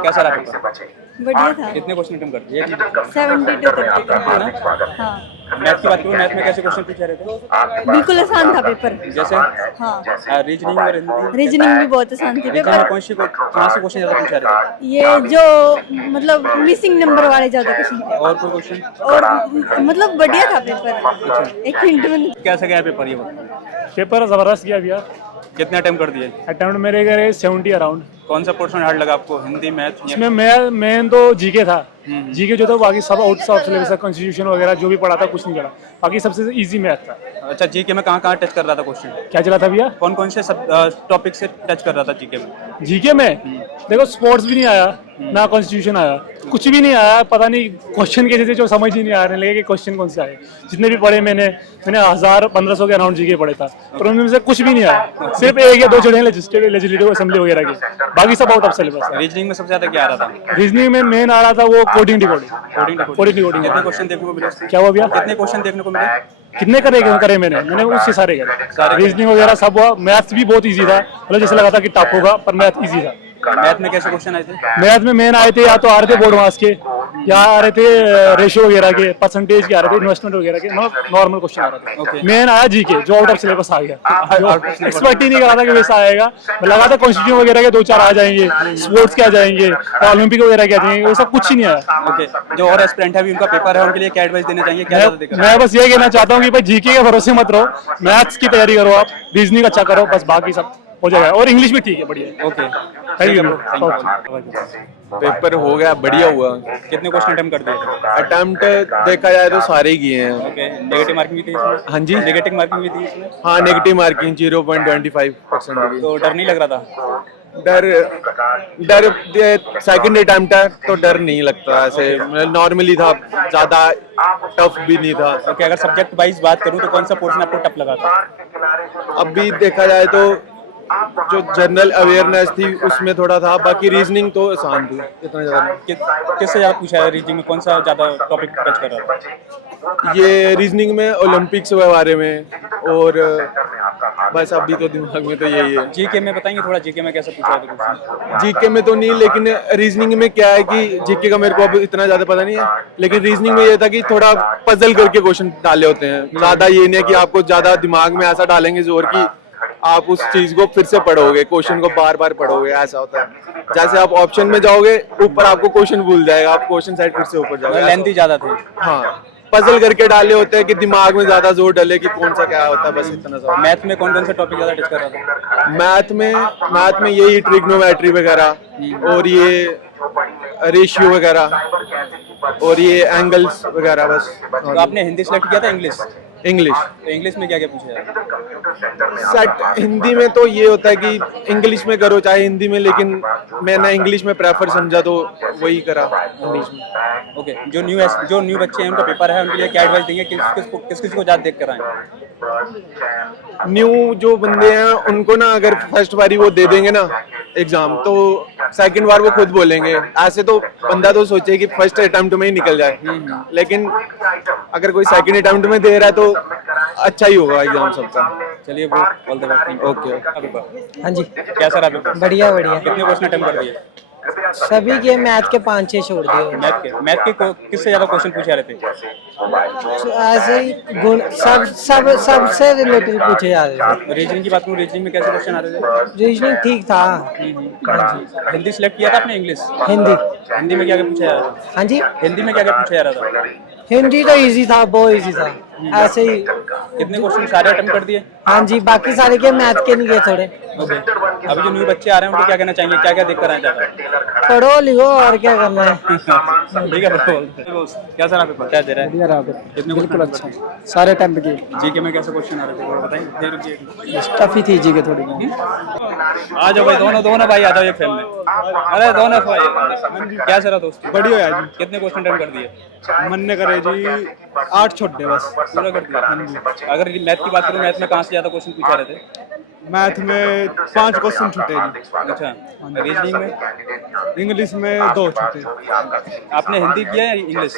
कैसा रहा पेपर? बढ़िया था। कितने क्वेश्चन अटेम्प्ट कर दिए? 72 करते थे। हाँ, मैथ की बात करूँ, मैथ में कैसे क्वेश्चन पूछे रहे थे? बिल्कुल आसान था पेपर। जैसे हाँ, रीजनिंग और हिंदी। रीजनिंग भी बहुत आसान थी रीजनिंग में पेपर। कौन से क्वेश्चन ज़्यादा पूछा रहे थे? ये जो मतलब मिसिंग नंबर वाले ज्यादा क्वेश्चन थे। और कोई क्वेश्चन? और मतलब बढ़िया था पेपर। एक मिनट में कैसा गया पेपर ये बताओ? पेपर ज़बरदस्त गया भैया। कितने अटेम्प्ट कर दिए? अटेम्प्ट मेरे गए 70 अराउंड। कौन सा पोर्शन हार्ड लगा आपको, हिंदी मैथ? इसमें मेन तो जीके था। जीके जो था बाकी सब आउट ऑफ सिलेबस, कॉन्स्टिट्यूशन वगैरह जो भी पढ़ा था कुछ नहीं पढ़ा, बाकी सबसे इजी मैथ था। अच्छा, जीके में कहाँ कहाँ टच कर रहा था क्वेश्चन? क्या चला था भैया? कौन कौन से सब टॉपिक से टच कर रहा था जीके में? जीके में देखो स्पोर्ट्स भी नहीं आया, ना कॉन्स्टिट्यूशन आया, कुछ भी नहीं आया। पता नहीं क्वेश्चन कैसे थे जो समझ ही नहीं आ रहे लगे कि क्वेश्चन कौन से आए। जितने भी पढ़े मैंने 1000-1500 के अराउंड जीके पढ़े था, पर उनमें से कुछ भी नहीं आया। सिर्फ एक या दो चढ़े लेजिस्लेटिव असेंबली वगैरह के, बाकी सब आउट ऑफ सिलेबस। रीजनिंग में सबसे ज़्यादा क्या आ रहा था? रीजनिंग में मेन आ रहा था वो कोडिंग डिकोडिंग। कितने क्वेश्चन देखने को मिले? क्या हुआ भैया? कितने क्वेश्चन देखने को मिले? कितने करे मैंने उससे सारे करे। रीजनिंग वगैरह सब हुआ। मैथ्स भी बहुत इजी था, मतलब जैसे लगा था कि टफ होगा, पर मैथ इजी था। मैथ में कैसे क्वेश्चन आए थे? मैथ में मेन आए थे या तो आ रहे थे बोर्ड मास के, या आ रहे थे रेशियो वगैरह के, परसेंटेज के आ रहे थे, इन्वेस्टमेंट वगैरह के, मतलब नॉर्मल क्वेश्चन आ रहे थे। मेन आया जीके जो आउट ऑफ सिलेबस आ गया। एक्सपेक्ट ही नहीं करा था कि वैसा आएगा। मैं लगा था कॉन्स्टिट्यूशन वगैरह के 2-4 आ जाएंगे, स्पोर्ट्स के आ जाएंगे, ओलंपिक वगैरह के आ जाएंगे, वैसा कुछ ही नहीं आया। ओके, जो और एस्पिरेंट है अभी उनका पेपर है, उनके लिए क्या एडवाइस देना चाहिए? क्या ज़्यादा दिक्कत? मैं बस ये कहना चाहता हूँ कि भाई जीके के भरोसे मत रहो, मैथ्स की तैयारी करो आप, रीजनिंग अच्छा करो, बस बाकी सब हो जाएगा। और इंग्लिश भी ठीक है, बढ़िया। Okay, thank you. पेपर हो गया, बढ़िया हुआ। कितने क्वेश्चन अटेम्प्ट कर दिए? अटेम्प्ट देखा जाए तो सारे ही किए हैं। ओके, नेगेटिव मार्किंग भी थी इसमें? हाँ जी, नेगेटिव मार्किंग भी थी इसमें? हाँ नेगेटिव मार्किंग 0.25%। तो डर नहीं लग रहा था? डर सेकंड अटेम्प्ट है तो डर नहीं लगता, ऐसे नॉर्मली था, ज्यादा टफ भी नहीं था। ओके, अगर सब्जेक्ट वाइज बात करूं तो कौन सा पोर्शन आपको टफ लगा था? अभी देखा जाए तो जो जनरल अवेयरनेस थी उसमें थोड़ा था, बाकी रीजनिंग तो आसान थी, इतना ज्यादा नहीं। किससे ज़्यादा पूछा है रीजनिंग में? कौन सा ज़्यादा टॉपिक टच कर रहा था? ये रीजनिंग में ओलंपिक्स के बारे में, और बस अभी तो दिमाग में तो यही है। जीके में बताएंगे थोड़ा, जीके में कैसे पूछा है क्वेश्चन? जीके में तो नहीं, लेकिन रीजनिंग में क्या है कि जीके का मेरे को अब इतना ज्यादा पता नहीं है, लेकिन रीजनिंग में ये था कि थोड़ा पजल करके क्वेश्चन डाले होते हैं। ज्यादा ये नहीं है कि आपको ज्यादा दिमाग में ऐसा डालेंगे जोर की आप उस चीज को फिर से पढ़ोगे, क्वेश्चन को बार बार पढ़ोगे, ऐसा होता है। जैसे आप ऑप्शन में जाओगे ऊपर आपको क्वेश्चन भूल जाएगा, आप क्वेश्चन साइड फिर से ऊपर जाओगे। लेंथी ज़्यादा थे? हाँ, पजल करके डाले होते हैं कि दिमाग में ज्यादा जोर डाले कि कौन सा क्या होता है, बस इतना सा। मैथ में कौन कौन सा टॉपिक ज़्यादा टच कर रहा था? मैथ में यही ट्रिग्नोमेट्री वगैरह, और ये रेशियो वगैरह, और ये एंगल्स वगैरह, बस। तो आपने हिंदी सेलेक्ट किया था इंग्लिश? इंग्लिश। तो इंग्लिश में क्या क्या पूछा है? सेट हिंदी में तो ये होता है कि इंग्लिश में करो चाहे हिंदी में, लेकिन मैंने इंग्लिश में प्रेफर समझा तो वही करा इंग्लिश में। ओके, जो न्यू बच्चे हैं उनका पेपर है, उनके लिए क्या एडवाइस देंगे? किस को ज़्यादा देख कर आए? न्यू जो बंदे हैं उनको ना, अगर फर्स्ट बारी वो दे देंगे ना एग्जाम, तो सेकंड बार वो खुद बोलेंगे। ऐसे तो बंदा तो सोचे कि फर्स्ट अटेम्प्ट में ही निकल जाए, लेकिन अगर कोई सेकंड अटेम्प्ट में दे रहा है तो अच्छा ही होगा एग्जाम सबका। चलिए, वो ऑल द बेस्ट। ओके। हाँ जी, कैसा रहा पेपर? बढ़िया बढ़िया। कितने क्वेश्चन अटेम्प्ट कर दिए? सभी के मैथ के 5-6 छोड़ दिए। मैथ के किससे ज़्यादा क्वेश्चन पूछे जा रहे थे? ऐसे ही गुण सबसे रिलेटेड पूछे जा रहे थे। रीजनिंग की बात करूँ, रीजनिंग में कैसे क्वेश्चन आ रहे थे? रीजनिंग ठीक था। हाँ जी। हिंदी सिलेक्ट किया था आपने? इंग्लिश? हिंदी में क्या क्या पूछा जा रहा था? हाँ जी, हिंदी में क्या क्या पूछा जा रहा था? हिंदी तो इजी था, बहुत इजी था। ऐसे ही कितने क्वेश्चन सारे अटेम्प्ट कर दिए? हाँ जी, बाकी सारे के मैथ के नहीं गए थोड़े। ओके, अभी जो न्यू बच्चे आ रहे हैं उनको क्या कहना चाहेंगे? क्या क्या देख कर आए ज़्यादा? पढ़ो लिखो और क्या करना है। ठीक है, कैसा रहा पेपर? क्या दे रहा है? कितने बिल्कुल अच्छा, सारे अटेम्प्ट किए। जीके में कैसे क्वेश्चन आ रहे थे बताइए? टफ ही थी जीके थोड़ी। आ जाओ भाई, दोनों भाई आ जाओ एक फ्रेम में। अरे दोनों भाई, कैसा रहा दोस्त? बढ़िया है जी। कितने क्वेश्चन अटेम्प्ट कर दिए? मन ने करे जी 8 छोटे बस। पूरा कर दिया। अगर मैथ की बात करूँ, मैथ में कहाँ से ज्यादा क्वेश्चन पूछा रहे थे? मैथ में 5 क्वेश्चन छूटे जी। अच्छा, रीजनिंग में? इंग्लिश में 2 छूटे। आपने हिंदी किया या इंग्लिश?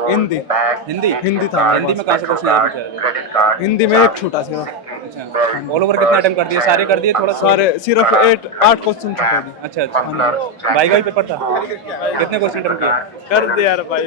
हिंदी हिंदी हिंदी था मेरे हिंदी में कहाँ से क्वेश्चन ज्यादा पूछा रहे? पास। हिंदी में 1 छूटा सिर्फ। अच्छा, ऑल ओवर कितने अटेम्प्ट कर दिए? सारे कर दिए? थोड़ा सारे सिर्फ 8 क्वेश्चन छूटे जी। अच्छा अच्छा, बाई पेपर था? कितने क्वेश्चन अटेम्प्ट किए? कर दे यार भाई।